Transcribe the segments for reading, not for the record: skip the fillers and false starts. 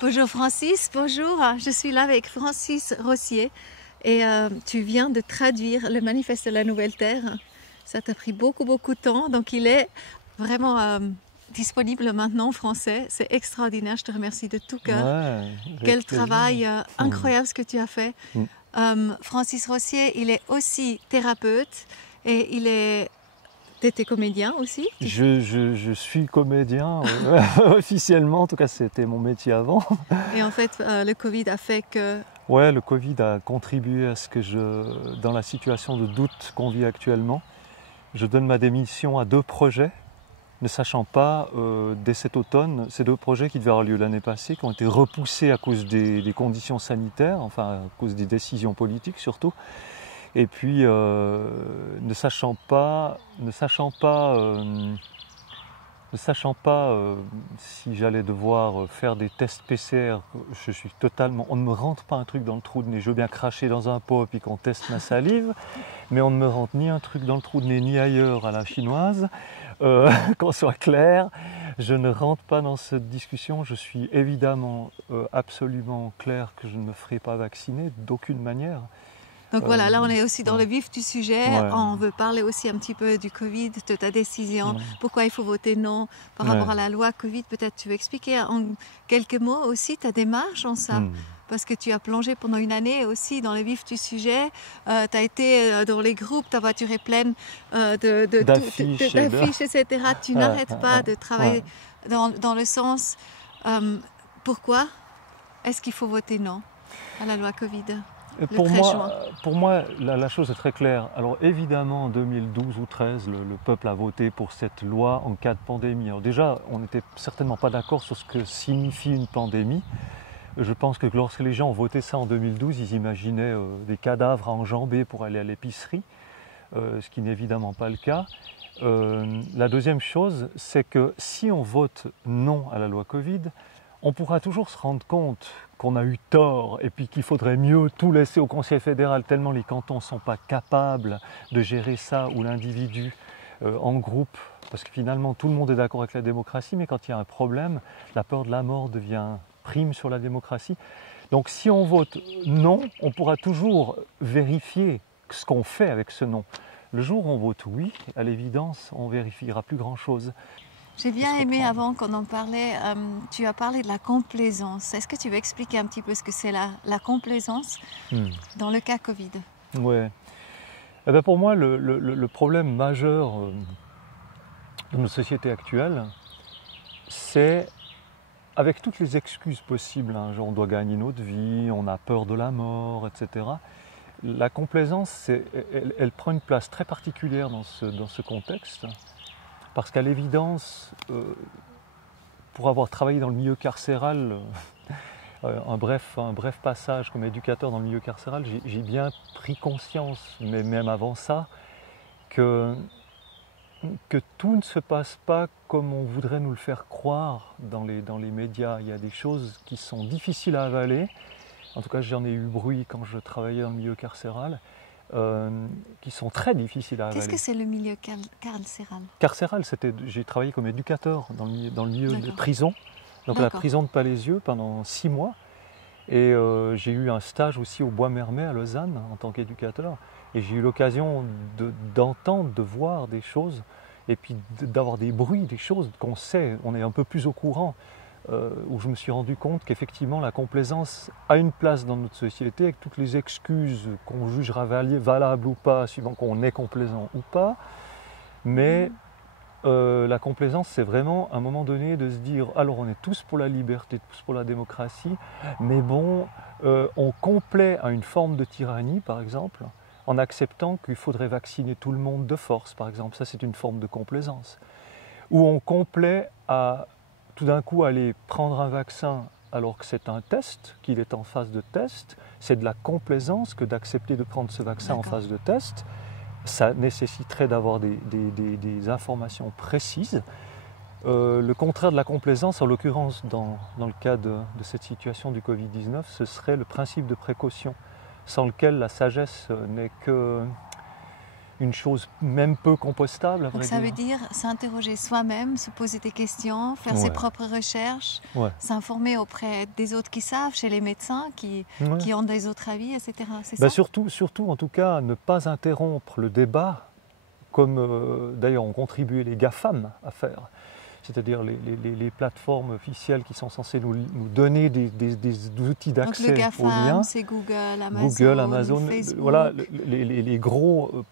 Bonjour Francis, bonjour. Je suis là avec Francis Rossier et tu viens de traduire le manifeste de la Nouvelle Terre. Ça t'a pris beaucoup de temps, donc il est vraiment disponible maintenant en français. C'est extraordinaire, je te remercie de tout cœur. Ouais, Quel avec travail plaisir. incroyable ce que tu as fait. Mm. Francis Rossier, il est aussi thérapeute et il est... T'étais comédien aussi? Je suis comédien, officiellement, en tout cas c'était mon métier avant. Et en fait, le Covid a fait que... Ouais, le Covid a contribué à ce que dans la situation de doute qu'on vit actuellement, je donne ma démission à 2 projets, ne sachant pas, dès cet automne, ces 2 projets qui devaient avoir lieu l'année passée, qui ont été repoussés à cause des conditions sanitaires, enfin à cause des décisions politiques surtout. Et puis, ne sachant pas si j'allais devoir faire des tests PCR, je suis totalement... On ne me rentre pas un truc dans le trou de nez. Je veux bien cracher dans un pot et puis qu'on teste ma salive, mais on ne me rentre ni un truc dans le trou de nez ni ailleurs à la chinoise. Qu'on soit clair, je ne rentre pas dans cette discussion. Je suis évidemment absolument clair que je ne me ferai pas vacciner d'aucune manière. Donc voilà, là on est aussi dans le vif du sujet. Ouais. On veut parler aussi un petit peu du Covid, de ta décision, pourquoi il faut voter non par rapport à la loi Covid. Peut-être tu veux expliquer en quelques mots aussi ta démarche en ça. Parce que tu as plongé pendant une année aussi dans le vif du sujet. Tu as été dans les groupes, ta voiture est pleine d'affiches, etc. Tu n'arrêtes pas de travailler dans le sens pourquoi est-ce qu'il faut voter non à la loi Covid? Pour moi, la chose est très claire. Alors évidemment, en 2012 ou 2013, le peuple a voté pour cette loi en cas de pandémie. Alors déjà, on n'était certainement pas d'accord sur ce que signifie une pandémie. Je pense que lorsque les gens ont voté ça en 2012, ils imaginaient des cadavres à enjamber pour aller à l'épicerie, ce qui n'est évidemment pas le cas. La deuxième chose, c'est que si on vote non à la loi Covid, on pourra toujours se rendre compte qu'on a eu tort et puis qu'il faudrait mieux tout laisser au Conseil fédéral tellement les cantons ne sont pas capables de gérer ça ou l'individu en groupe. Parce que finalement tout le monde est d'accord avec la démocratie, mais quand il y a un problème, la peur de la mort devient prime sur la démocratie. Donc si on vote non, on pourra toujours vérifier ce qu'on fait avec ce non. Le jour où on vote oui, à l'évidence, on ne vérifiera plus grand-chose. J'ai bien aimé avant qu'on en parlait, tu as parlé de la complaisance. Est-ce que tu veux expliquer un petit peu ce que c'est la complaisance dans le cas Covid? Oui. Eh bien pour moi, le problème majeur de notre société actuelle, c'est, avec toutes les excuses possibles, hein, genre on doit gagner notre vie, on a peur de la mort, etc. La complaisance, elle prend une place très particulière dans ce contexte. Parce qu'à l'évidence, pour avoir travaillé dans le milieu carcéral, un bref passage comme éducateur dans le milieu carcéral, j'ai bien pris conscience, mais même avant ça, que tout ne se passe pas comme on voudrait nous le faire croire dans les médias. Il y a des choses qui sont difficiles à avaler. En tout cas, j'en ai eu bruit quand je travaillais dans le milieu carcéral. Qui sont très difficiles à avaler. Qu'est-ce que c'est le milieu carcéral? Carcéral, j'ai travaillé comme éducateur dans le milieu de prison, donc à la prison de Palaisieux pendant 6 mois. Et j'ai eu un stage aussi au Bois-Mermet à Lausanne en tant qu'éducateur. Et j'ai eu l'occasion d'entendre, de voir des choses, et puis d'avoir des bruits, des choses qu'on sait, on est un peu plus au courant. Où je me suis rendu compte qu'effectivement la complaisance a une place dans notre société avec toutes les excuses qu'on jugera valables ou pas, suivant qu'on est complaisant ou pas. Mais la complaisance, c'est vraiment à un moment donné de se dire alors on est tous pour la liberté, tous pour la démocratie, mais bon, on complaît à une forme de tyrannie par exemple, en acceptant qu'il faudrait vacciner tout le monde de force par exemple. Ça c'est une forme de complaisance. Ou on complaît à tout d'un coup aller prendre un vaccin alors que c'est un test, qu'il est en phase de test, c'est de la complaisance que d'accepter de prendre ce vaccin en phase de test. Ça nécessiterait d'avoir des informations précises. Le contraire de la complaisance, en l'occurrence dans le cas de cette situation du Covid-19, ce serait le principe de précaution, sans lequel la sagesse n'est une chose même peu compostable, à vrai Donc dire. ça veut dire s'interroger soi-même, se poser des questions, faire ses propres recherches, s'informer auprès des autres qui savent, chez les médecins qui ont des autres avis, etc. C'est ça? Surtout, en tout cas, ne pas interrompre le débat, comme d'ailleurs ont contribué les GAFAM à faire. C'est-à-dire les plateformes officielles qui sont censées nous donner des outils d'accès aux liens. C'est Google, Amazon, Facebook. Voilà, les gros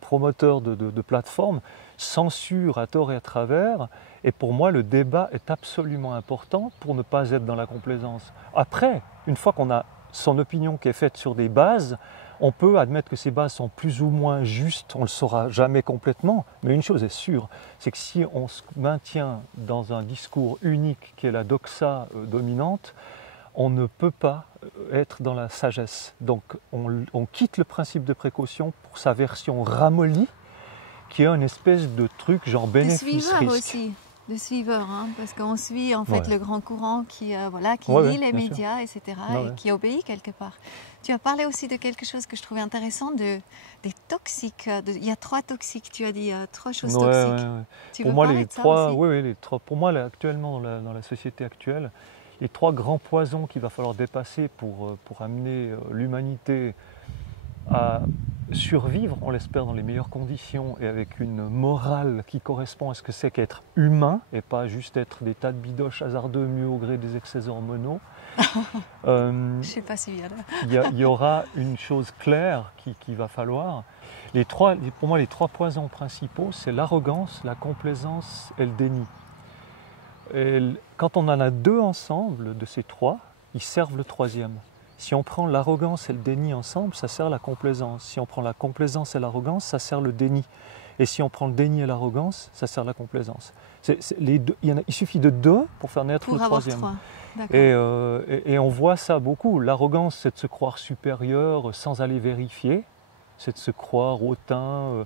promoteurs de plateformes censurent à tort et à travers. Et pour moi, le débat est absolument important pour ne pas être dans la complaisance. Après, une fois qu'on a son opinion qui est faite sur des bases, on peut admettre que ces bases sont plus ou moins justes, on ne le saura jamais complètement, mais une chose est sûre, c'est que si on se maintient dans un discours unique qui est la doxa dominante, on ne peut pas être dans la sagesse. Donc on quitte le principe de précaution pour sa version ramollie, qui est une espèce de truc genre bénéfice-risque. De suiveurs, hein, parce qu'on suit en fait le grand courant qui lit les médias, etc., et qui obéit quelque part. Tu as parlé aussi de quelque chose que je trouvais intéressant, des toxiques. Il y a 3 toxiques, tu as dit, 3 choses toxiques. Tu veux parler de ça aussi? Les 3. Pour moi, actuellement, dans la société actuelle, les 3 grands poisons qu'il va falloir dépasser pour amener l'humanité à survivre, on l'espère, dans les meilleures conditions et avec une morale qui correspond à ce que c'est qu'être humain et pas juste être des tas de bidoches hasardeux mieux au gré des excès hormonaux. Je ne sais pas si bien. Il y aura une chose claire qu'il va falloir. Pour moi, les 3 poisons principaux, c'est l'arrogance, la complaisance et le déni. Et quand on en a 2 ensemble de ces 3, ils servent le 3e. Si on prend l'arrogance et le déni ensemble, ça sert la complaisance. Si on prend la complaisance et l'arrogance, ça sert le déni. Et si on prend le déni et l'arrogance, ça sert la complaisance. Il suffit de 2 pour faire naître le 3e. Et on voit ça beaucoup. L'arrogance, c'est de se croire supérieur sans aller vérifier. C'est de se croire hautain,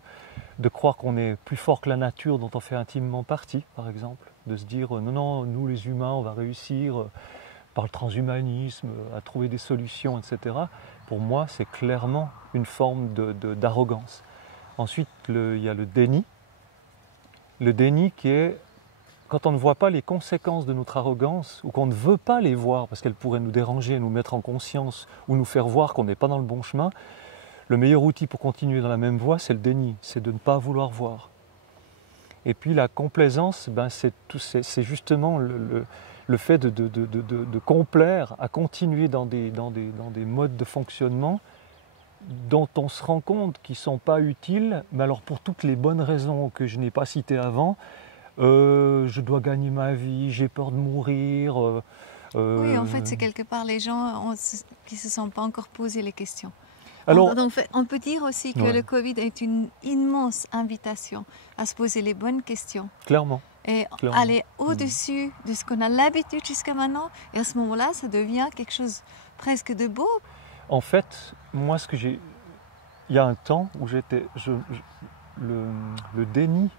de croire qu'on est plus fort que la nature dont on fait intimement partie, par exemple. De se dire, non, nous les humains, on va réussir par le transhumanisme, à trouver des solutions, etc. Pour moi, c'est clairement une forme d'arrogance. Ensuite, il y a le déni. Le déni qui est quand on ne voit pas les conséquences de notre arrogance, ou qu'on ne veut pas les voir parce qu'elles pourraient nous déranger, nous mettre en conscience, ou nous faire voir qu'on n'est pas dans le bon chemin, le meilleur outil pour continuer dans la même voie, c'est le déni, c'est de ne pas vouloir voir. Et puis la complaisance, c'est justement le fait de complaire à continuer dans des modes de fonctionnement dont on se rend compte qu'ils ne sont pas utiles, mais alors pour toutes les bonnes raisons que je n'ai pas citées avant, je dois gagner ma vie, j'ai peur de mourir. Oui, en fait, c'est quelque part les gens qui ne se sont pas encore posé les questions. Alors, on peut dire aussi que le Covid est une immense invitation à se poser les bonnes questions. Clairement. Et aller au-dessus de ce qu'on a l'habitude jusqu'à maintenant. Et à ce moment-là, ça devient quelque chose presque de beau. En fait, moi, il y a un temps où le déni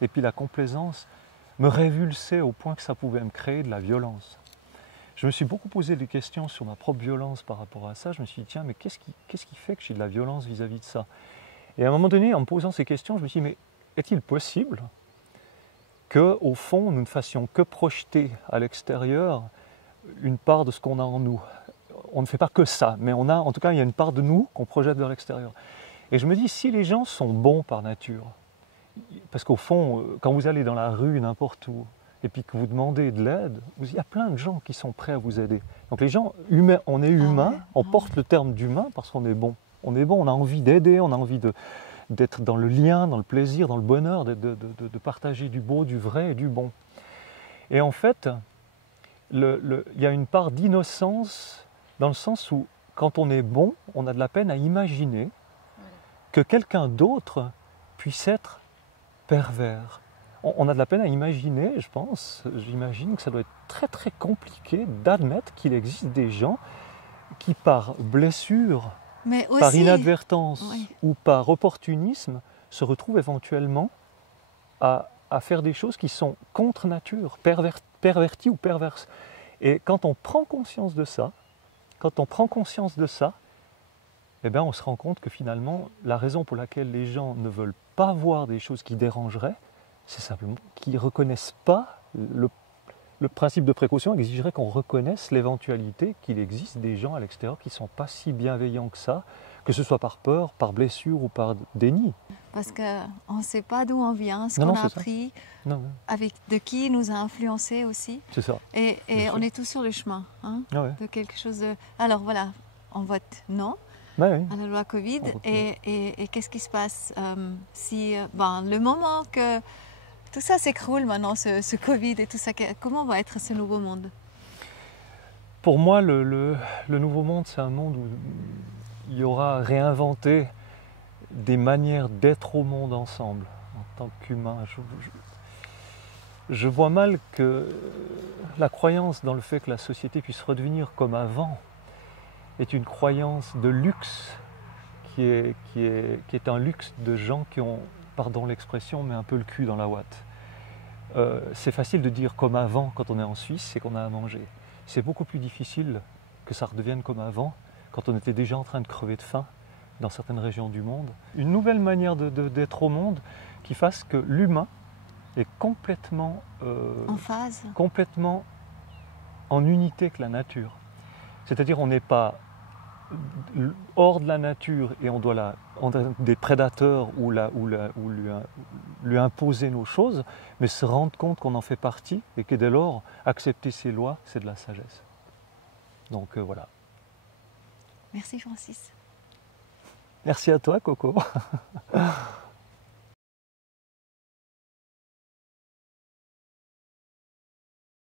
et puis la complaisance me révulsaient au point que ça pouvait me créer de la violence. Je me suis beaucoup posé des questions sur ma propre violence par rapport à ça. Je me suis dit, tiens, mais qu'est-ce qui fait que j'ai de la violence vis-à-vis de ça? Et à un moment donné, en me posant ces questions, je me suis dit, mais est-il possible qu'au fond, nous ne fassions que projeter à l'extérieur une part de ce qu'on a en nous? On ne fait pas que ça, mais en tout cas, il y a une part de nous qu'on projette vers l'extérieur. Et je me dis, si les gens sont bons par nature, parce qu'au fond, quand vous allez dans la rue, n'importe où, et puis que vous demandez de l'aide, il y a plein de gens qui sont prêts à vous aider. Donc les gens, humains, on est humain, on porte le terme d'humain parce qu'on est bon. On est bon, on a envie d'aider, on a envie d'être dans le lien, dans le plaisir, dans le bonheur, de partager du beau, du vrai et du bon. Et en fait, il y a une part d'innocence dans le sens où quand on est bon, on a de la peine à imaginer que quelqu'un d'autre puisse être pervers. On a de la peine à imaginer, j'imagine que ça doit être très très compliqué d'admettre qu'il existe des gens qui par blessure, par inadvertance ou par opportunisme se retrouvent éventuellement à faire des choses qui sont contre nature, perverties ou perverses. Et quand on prend conscience de ça, eh bien, on se rend compte que finalement, la raison pour laquelle les gens ne veulent pas voir des choses qui dérangeraient, c'est simplement qu'ils ne reconnaissent pas le principe de précaution exigerait qu'on reconnaisse l'éventualité qu'il existe des gens à l'extérieur qui ne sont pas si bienveillants que ce soit par peur, par blessure ou par déni. Parce qu'on ne sait pas d'où on vient, ce qu'on a appris, avec de qui nous a influencé aussi. C'est ça. Et on est tous sur le chemin de quelque chose de... Alors voilà, on vote non à la loi Covid. Et qu'est-ce qui se passe si le moment que tout ça s'écroule maintenant, ce Covid et tout ça, comment va être ce nouveau monde? Pour moi, le nouveau monde, c'est un monde où il y aura réinventé des manières d'être au monde ensemble, en tant qu'humain. Je vois mal que la croyance dans le fait que la société puisse redevenir comme avant est une croyance de luxe qui est un luxe de gens qui ont, pardon l'expression, mais un peu le cul dans la ouate. C'est facile de dire comme avant quand on est en Suisse et qu'on a à manger. C'est beaucoup plus difficile que ça redevienne comme avant quand on était déjà en train de crever de faim dans certaines régions du monde. Une nouvelle manière d'être au monde qui fasse que l'humain est complètement en phase, complètement en unité avec la nature. C'est-à-dire on n'est pas hors de la nature et on a des prédateurs ou lui imposer nos choses, mais se rendre compte qu'on en fait partie et que dès lors, accepter ces lois, c'est de la sagesse. Donc voilà. Merci Francis. Merci à toi Coco.